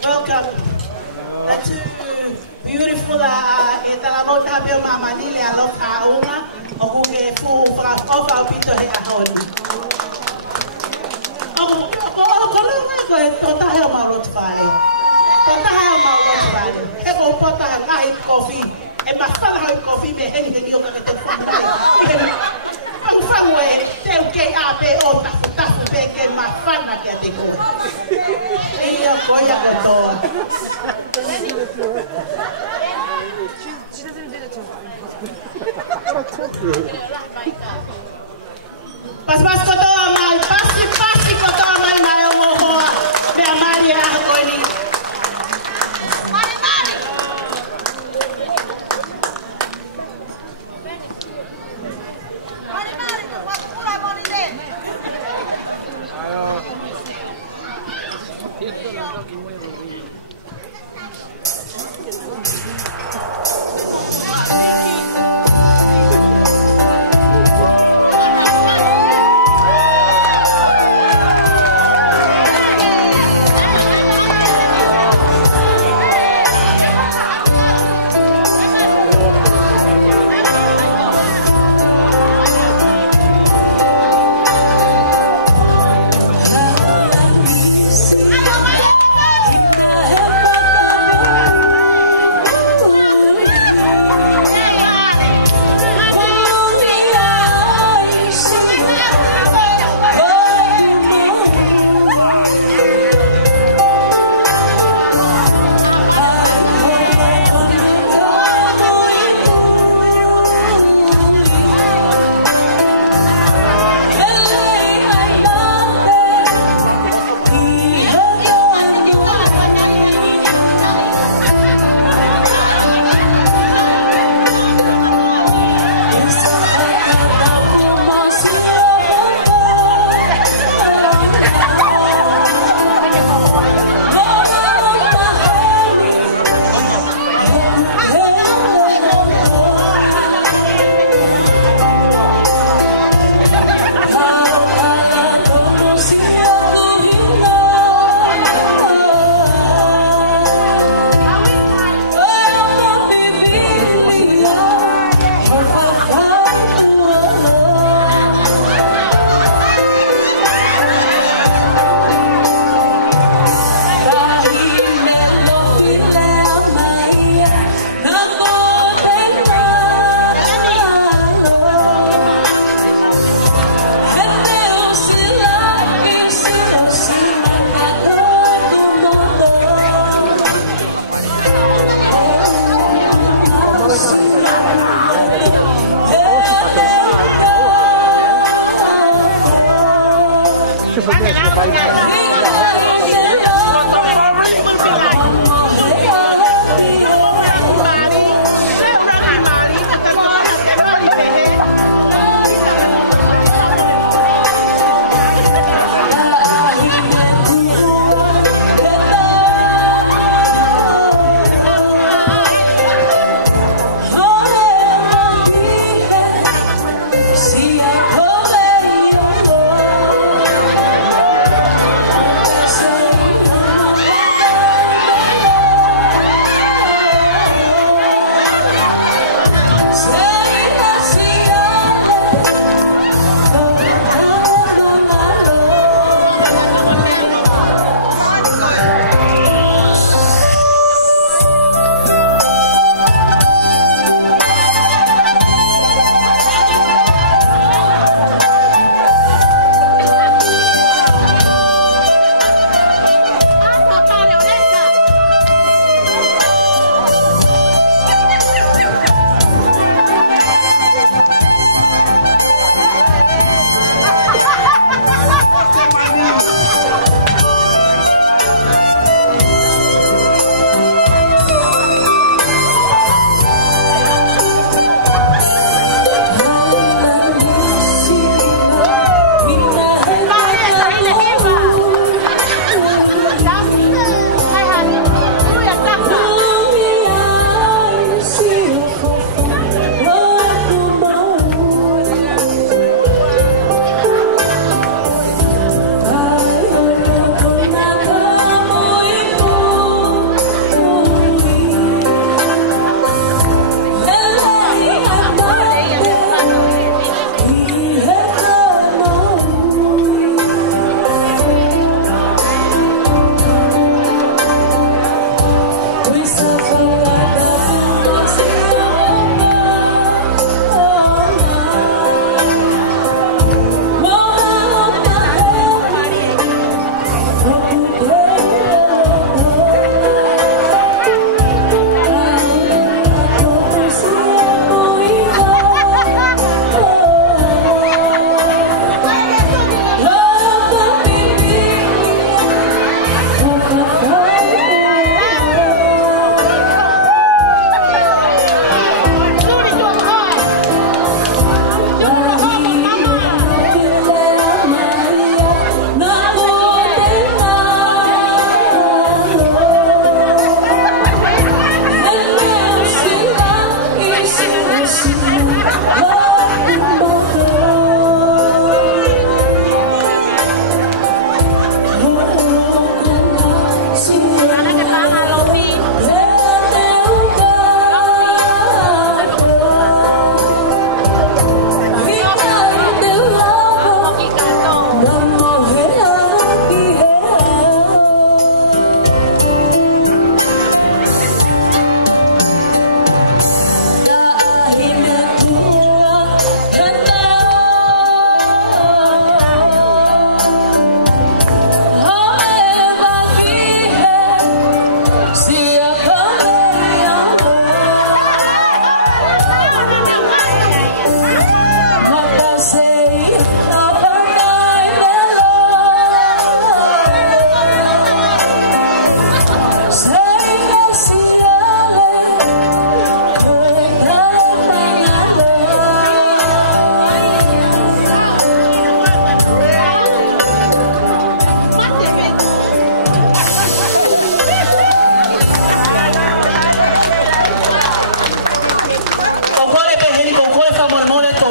Welcome. That's beautiful. Italamot habi o mamanili alok haunga o kuke fu fra ofa pito he ahoni. Kono ko tota he marot fai. Tota he marot fai. He ko pota he ngai coffee. E mafala he coffee me hen hen yo ka te fai. Ang fangwe te ke ape o ta pe ke mafana ke te ko. Iya koya ko to. She doesn't do that to Pas koto amal, pasi koto amal na yung mohoa. Me amali na ako ni. Mari. Pula mori de. Esto lo hago muy aburrido.